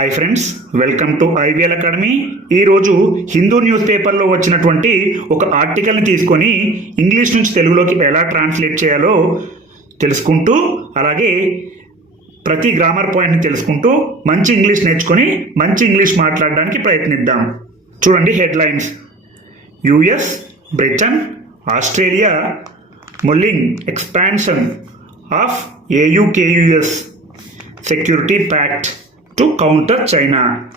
Hi friends welcome to IVL academy ఈరోజు Hindu news పేపర్లో వచ్చినటువంటి ఒక ఆర్టికల్ని తీసుకొని ఇంగ్లీష్ నుంచి తెలుగులోకి ఎలా ట్రాన్స్లేట్ చేయాలో తెలుసుకుంటూ అలాగే ప్రతి గ్రామర్ పాయింట్ని తెలుసుకుంటూ మంచి ఇంగ్లీష్ నేర్చుకొని మంచి ఇంగ్లీష్ మాట్లాడడానికి ప్రయత్నిద్దాం. చూడండి headlines. US Britain Australia mulling expansion of AUKUS security pact. To counter China.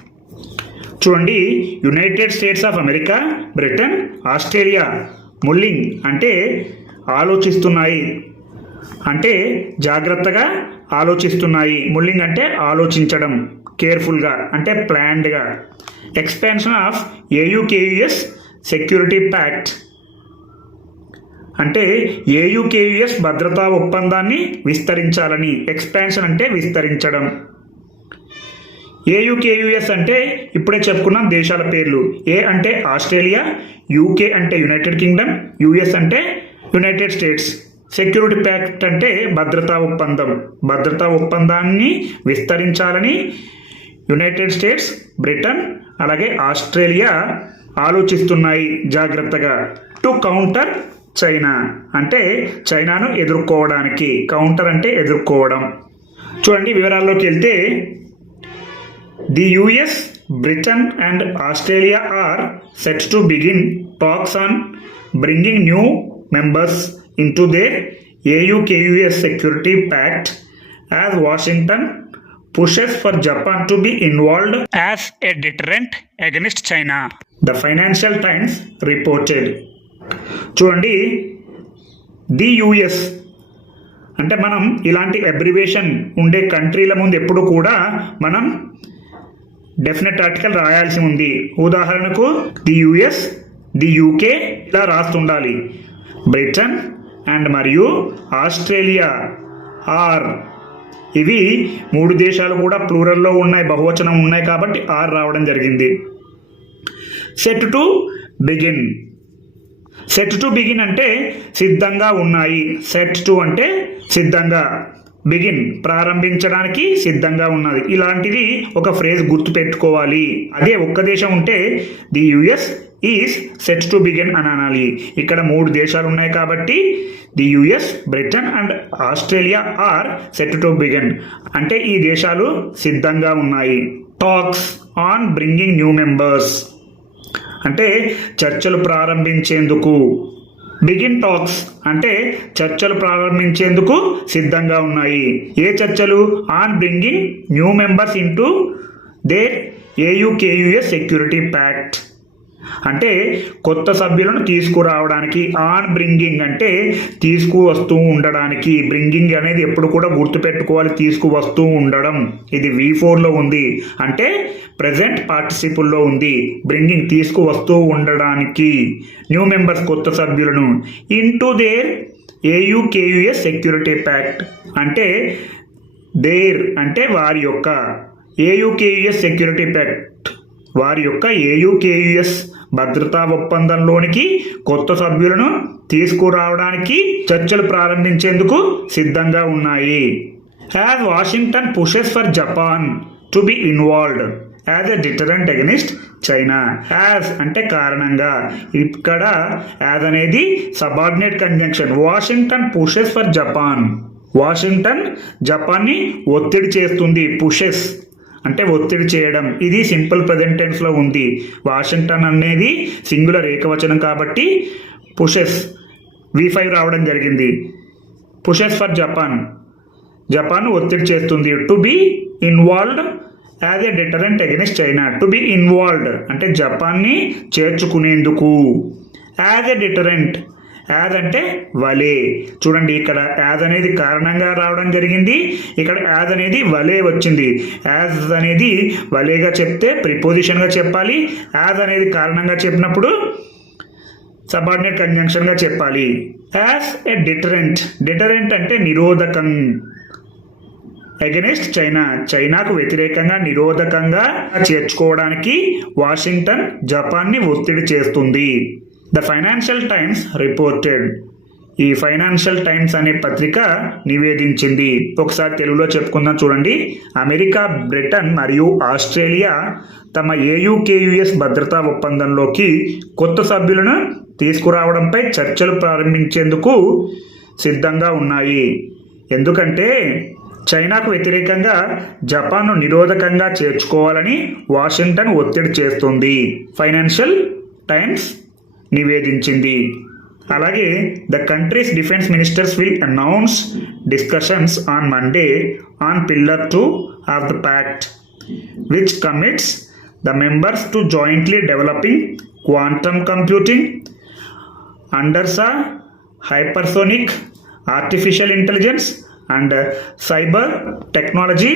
చూడండి United States of America Britain Australia mulling అంటే ఆలోచిస్తున్నాయి. అంటే జాగ్రత్తగా ఆలోచిస్తున్నాయి. ముల్లింగ్ అంటే ఆలోచించడం కేర్ఫుల్గా అంటే ప్లాన్డ్గా expansion of AUKUS security pact అంటే ఏయుకేయుఎస్ భద్రతా ఒప్పందాన్ని విస్తరించాలని ఎక్స్పాన్షన్ అంటే విస్తరించడం. ఏయుకేయుఎస్ అంటే ఇప్పుడే చెప్పుకున్నాం దేశాల పేర్లు. ఏ అంటే ఆస్ట్రేలియా యూకే అంటే యునైటెడ్ కింగ్డమ్ యుఎస్ అంటే యునైటెడ్ స్టేట్స్ సెక్యూరిటీ ప్యాక్ట్ అంటే భద్రతా ఒప్పందం. భద్రతా ఒప్పందాన్ని విస్తరించాలని యునైటెడ్ స్టేట్స్ బ్రిటన్ అలాగే ఆస్ట్రేలియా ఆలోచిస్తున్నాయి జాగ్రత్తగా. టు కౌంటర్ చైనా అంటే చైనాను ఎదుర్కోవడానికి. కౌంటర్ అంటే ఎదుర్కోవడం. చూడండి వివరాల్లోకి వెళ్తే the US Britain and Australia are set to begin talks on bringing new members into their AUKUS security pact as Washington pushes for Japan to be involved as a deterrent against China. The Financial Times reported. చూడండి the US అంటే మనం ఇలాంటి abbreviation ఉండే కంట్రీల ముందు ఎప్పుడు కూడా మనం definite article రాయాల్సి ఉంది. ఉదాహరణకు ది యుఎస్ ది యూకే ఇలా రాస్తుండాలి. బ్రిటన్ అండ్ మరియు ఆస్ట్రేలియా ఆర్ ఇవి మూడు దేశాలు కూడా ప్లూరల్లో ఉన్నాయి బహువచనం ఉన్నాయి కాబట్టి ఆర్ రావడం జరిగింది. Set to begin set to begin అంటే సిద్ధంగా ఉన్నాయి. సెట్ టు అంటే సిద్ధంగా. బిగిన్ ప్రారంభించడానికి సిద్ధంగా ఉన్నది. ఇలాంటిది ఒక ఫ్రేజ్ గుర్తు పెట్టుకోవాలి అదే ఒక్క దేశం ఉంటే the US is set to begin అని అనాలి. ఇక్కడ మూడు దేశాలు ఉన్నాయి కాబట్టి the US Britain and Australia are set to begin. అంటే ఈ దేశాలు సిద్ధంగా ఉన్నాయి. Talks on bringing new members. అంటే చర్చలు ప్రారంభించేందుకు బిగిన్ టాక్స్ అంటే చర్చలు ప్రారంభించేందుకు సిద్ధంగా ఉన్నాయి. ఏ చర్చలు? On bringing new members into their AUKUS security pact. అంటే కొత్త సభ్యులను తీసుకురావడానికి ఆన్ బ్రింగింగ్ అంటే తీసుకువస్తూ ఉండడానికి. బ్రింగింగ్ అనేది ఎప్పుడు కూడా గుర్తుపెట్టుకోవాలి తీసుకువస్తూ ఉండడం. ఇది వి ఫోర్లో ఉంది. అంటే ప్రజెంట్ పార్టిసిపుల్లో ఉంది. బ్రింగింగ్ తీసుకువస్తూ ఉండడానికి. న్యూ మెంబర్స్ కొత్త సభ్యులను. Into their AUKUS security pact అంటే దేర్ అంటే వారి యొక్క. ఏయుకేయుఎస్ సెక్యూరిటీ ప్యాక్ట్ వారి యొక్క ఏయుకేయుఎస్ భద్రతా ఒప్పందంలోనికి కొత్త సభ్యులను తీసుకురావడానికి చర్చలు ప్రారంభించేందుకు సిద్ధంగా ఉన్నాయి. As Washington pushes for Japan to be involved as a deterrent against China as అంటే కారణంగా. ఇక్కడ యాజ్ అనేది subordinate conjunction Washington pushes for Japan Washington జపాన్ని ఒత్తిడి చేస్తుంది. పుషెస్ అంటే ఒత్తిడి చేయడం. ఇది సింపుల్ ప్రజెంట్ టెన్స్లో ఉంది. వాషింగ్టన్ అనేది సింగులర్ ఏకవచనం కాబట్టి పుషెస్ వి ఫైవ్ రావడం జరిగింది. Pushes for Japan. జపాన్ ఒత్తిడి చేస్తుంది. To be involved as a deterrent against China. To be involved అంటే జపాన్ని చేర్చుకునేందుకు. యాజ్ ఎ డిటరెంట్ యాజ్ అంటే వలే. చూడండి ఇక్కడ యాజ్ అనేది కారణంగా రావడం జరిగింది. ఇక్కడ యాజ్ అనేది వలే వచ్చింది. యాజ్ అనేది వలేగా చెప్తే ప్రిపోజిషన్గా చెప్పాలి. యాజ్ అనేది కారణంగా చెప్పినప్పుడు సబార్డినేట్ కంజంక్షన్గా చెప్పాలి. As a deterrent. డిటరెంట్ అంటే నిరోధకం. Against China. చైనాకు వ్యతిరేకంగా నిరోధకంగా చేర్చుకోవడానికి వాషింగ్టన్ జపాన్ని ఒత్తిడి చేస్తుంది. ద ఫైనాన్షియల్ టైమ్స్ రిపోర్టెడ్ ఈ ఫైనాన్షియల్ టైమ్స్ అనే పత్రిక నివేదించింది. ఒకసారి తెలుగులో చెప్పుకుందాం చూడండి. అమెరికా బ్రిటన్ మరియు ఆస్ట్రేలియా తమ ఏయుకేయుఎస్ భద్రతా ఒప్పందంలోకి కొత్త సభ్యులను తీసుకురావడంపై చర్చలు ప్రారంభించేందుకు సిద్ధంగా ఉన్నాయి. ఎందుకంటే చైనాకు వ్యతిరేకంగా జపాన్ను నిరోధకంగా చేర్చుకోవాలని వాషింగ్టన్ ఒత్తిడి చేస్తుంది. ఫైనాన్షియల్ టైమ్స్ నివేదించింది. అలాగే the countries defence ministers will announce discussions on Monday on pillar two of the pact which commits the members to jointly developing quantum computing undersea hypersonic artificial intelligence and cyber technology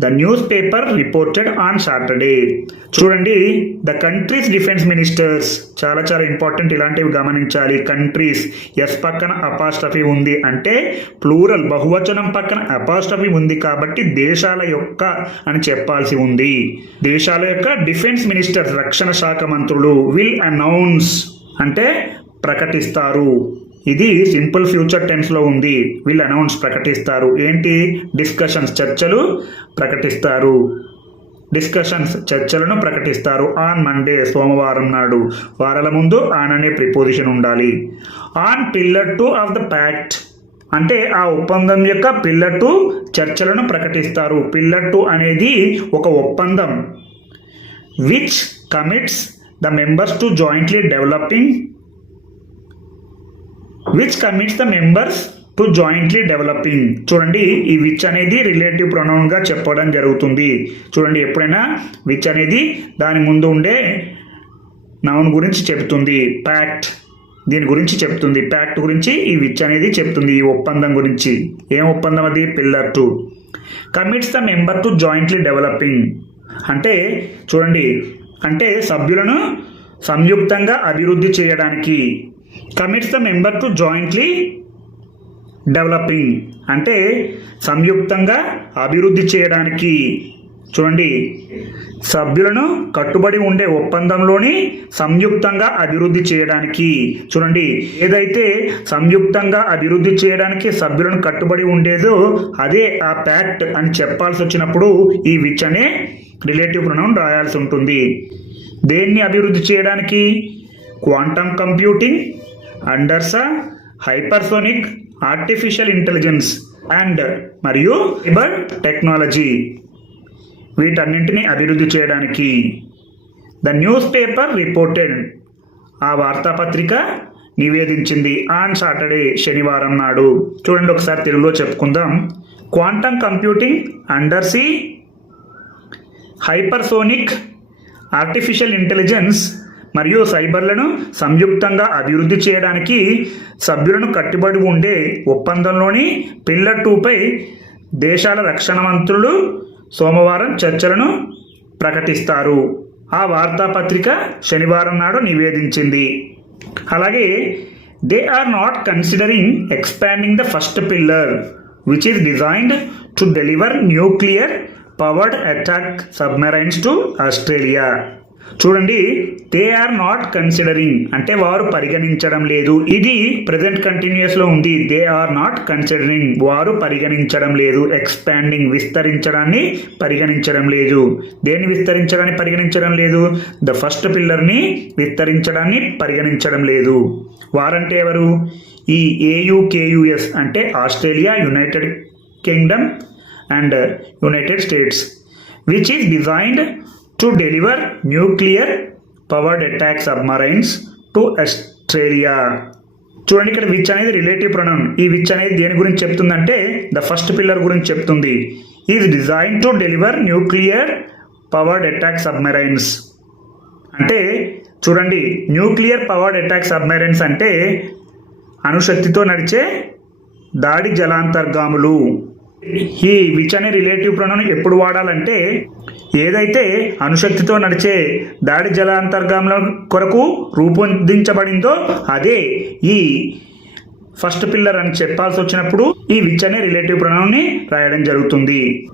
the newspaper reported on Saturday చూడండి the countries defence ministers చాలా చాలా important ఇలాంటివి గమనించాలి. Countries yes పక్కన apostrophe ఉంది అంటే plural బహువచనం పక్కన అపాస్ట్రఫీ ఉంది కాబట్టి దేశాల యొక్క అని చెప్పాల్సి ఉంది. దేశాల యొక్క డిఫెన్స్ మినిస్టర్ రక్షణ శాఖ మంత్రులు విల్ అనౌన్స్ అంటే ప్రకటిస్తారు. ఇది సింపుల్ ఫ్యూచర్ టెన్స్లో ఉంది. వీళ్ళు అనౌన్స్ ప్రకటిస్తారు. ఏంటి? డిస్కషన్స్ చర్చలు ప్రకటిస్తారు. డిస్కషన్స్ చర్చలను ప్రకటిస్తారు. ఆన్ మండే సోమవారం నాడు. వారాల ముందు ఆన్ అనే ప్రిపోజిషన్ ఉండాలి. On pillar two of the pact. అంటే ఆ ఒప్పందం యొక్క పిల్లర్ టు చర్చలను ప్రకటిస్తారు. పిల్లర్ టు అనేది ఒక ఒప్పందం. Which commits the members to jointly developing which commits the members to jointly developing చూడండి ఈ విచ్ అనేది రిలేటివ్ ప్రొనౌన్గా చెప్పడం జరుగుతుంది. చూడండి ఎప్పుడైనా విచ్ అనేది దాని ముందు ఉండే నౌన్ గురించి చెప్తుంది ప్యాక్ట్ దీని గురించి చెప్తుంది ప్యాక్ట్ గురించి ఈ విచ్ అనేది చెప్తుంది ఈ ఒప్పందం గురించి. ఏం ఒప్పందం అది? Pillar two commits the member to jointly developing అంటే చూడండి అంటే సభ్యులను సంయుక్తంగా అభివృద్ధి చేయడానికి. Commits the member to jointly developing అంటే సంయుక్తంగా అభివృద్ధి చేయడానికి. చూడండి సభ్యులను కట్టుబడి ఉండే ఒప్పందంలోని సంయుక్తంగా అభివృద్ధి చేయడానికి. చూడండి ఏదైతే సంయుక్తంగా అభివృద్ధి చేయడానికి సభ్యులను కట్టుబడి ఉండేదో అదే ఆ ప్యాక్ట్ అని చెప్పాల్సి వచ్చినప్పుడు ఈ విచ్ అనే రిలేటివ్ రుణం రాయాల్సి ఉంటుంది. దేన్ని అభివృద్ధి చేయడానికి? Quantum computing undersea hypersonic artificial intelligence and మరియు సైబర్ టెక్నాలజీ. వీటన్నింటినీ అభివృద్ధి చేయడానికి ద న్యూస్ పేపర్ రిపోర్టెడ్. ఆ వార్తాపత్రిక నివేదించింది ఆన్ సాటర్డే శనివారం నాడు. చూడండి ఒకసారి తెలుగులో చెప్పుకుందాం. Quantum computing undersea hypersonic artificial intelligence మరియు సైబర్లను సంయుక్తంగా అభివృద్ధి చేయడానికి సభ్యులను కట్టుబడి ఉండే ఒప్పందంలోని పిల్లర్ టూపై దేశాల రక్షణ మంత్రులు సోమవారం చర్చలను ప్రకటిస్తారు. ఆ వార్తాపత్రిక శనివారం నాడు నివేదించింది. అలాగే they are not considering expanding the first pillar which is designed to deliver nuclear powered attack submarines to Australia చూడండి దే ఆర్ నాట్ కన్సిడరింగ్ అంటే వారు పరిగణించడం లేదు. ఇది ప్రజెంట్ కంటిన్యూస్లో ఉంది. దే ఆర్ నాట్ కన్సిడరింగ్ వారు పరిగణించడం లేదు. ఎక్స్పాండింగ్ విస్తరించడాన్ని పరిగణించడం లేదు. దేన్ని విస్తరించడాన్ని పరిగణించడం లేదు? ద ఫస్ట్ పిల్లర్ని విస్తరించడాన్ని పరిగణించడం లేదు. వారంటే ఎవరు? ఈ ఏయుకేయుఎస్ అంటే Australia United Kingdom and United States which is designed to deliver nuclear powered attack submarines to Australia చూడండి ఇక్కడ విచ్ అనేది రిలేటివ్ ప్రొనౌన్ ఈ విచ్ అనేది దేని గురించి చెప్తుందంటే ద ఫస్ట్ పిల్లర్ గురించి చెప్తుంది. Is design to deliver nuclear powered attack submarines అంటే చూడండి న్యూక్లియర్ పవర్డ్ అటాక్ సబ్మెరైన్స్ అంటే అణుశక్తితో నడిచే దాడి జలాంతర్గాములు. ఈ విచ్ అనే రిలేటివ్ ప్రొనౌన్ ఎప్పుడు వాడాలంటే ఏదైతే అణుశక్తితో నడిచే దాడి జలాంతర్గాముల కొరకు రూపొందించబడిందో అదే ఈ ఫస్ట్ పిల్లర్ అని చెప్పాల్సి వచ్చినప్పుడు ఈ విచ్ అనే రిలేటివ్ ప్రణాన్ని రాయడం జరుగుతుంది.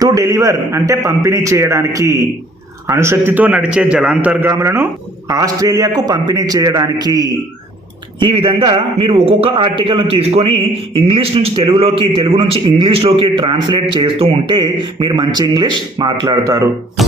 టు డెలివర్ అంటే పంపిణీ చేయడానికి అణుశక్తితో నడిచే జలాంతర్గాములను ఆస్ట్రేలియాకు పంపిణీ చేయడానికి. ఈ విధంగా మీరు ఒక్కొక్క ఆర్టికల్ను తీసుకొని ఇంగ్లీష్ నుంచి తెలుగులోకి తెలుగు నుంచి ఇంగ్లీష్లోకి ట్రాన్స్లేట్ చేస్తూ ఉంటే మీరు మంచి ఇంగ్లీష్ మాట్లాడతారు.